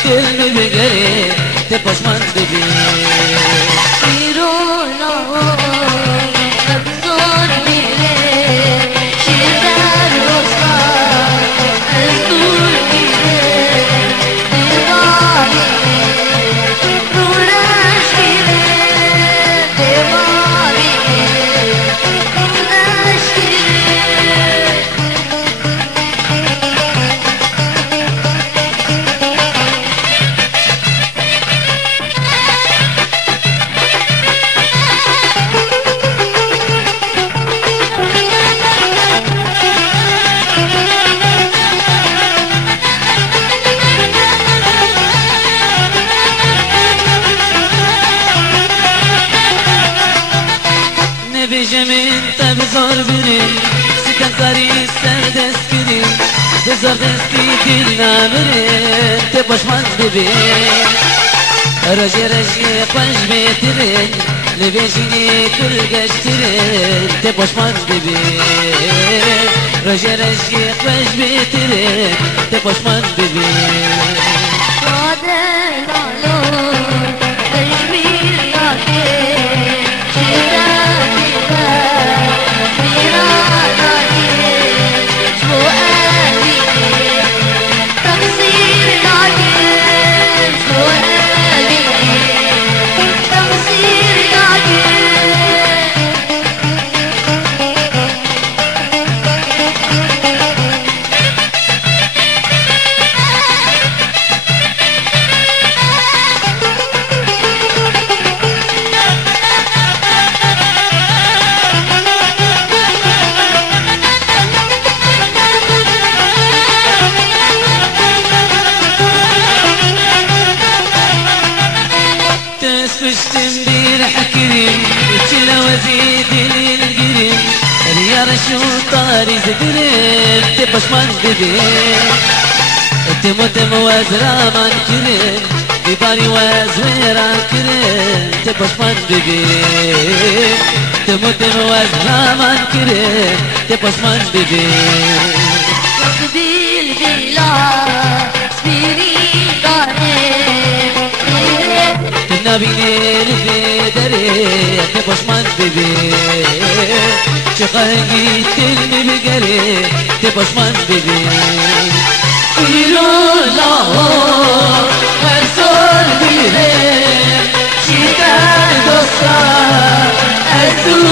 filmi بگری ته پشمان ببین بجم انت بزار بني سكن قاري سردس كني بزار دستي دلنا مري انت بشمن ببي رجي رجي قنج بيترين لبيجيني كل قشترين انت بشمن ببي رجي رجي قنج بيترين انت بشمن ببي فشتم بيرحكرين وشلا وزيد القرين اليار شو طاري زدرين تبش من ببين تموت موازرا من كرين بباري وازرا كرين تبش من ببين تموت موازرا من كرين تبش من ببين قبيل بلا سبيري قانين نبینی لفدری ته پشمان ببی چقدری تلمی بگری ته پشمان ببی ایرولا هر سال بیره چیکار دوستا از تو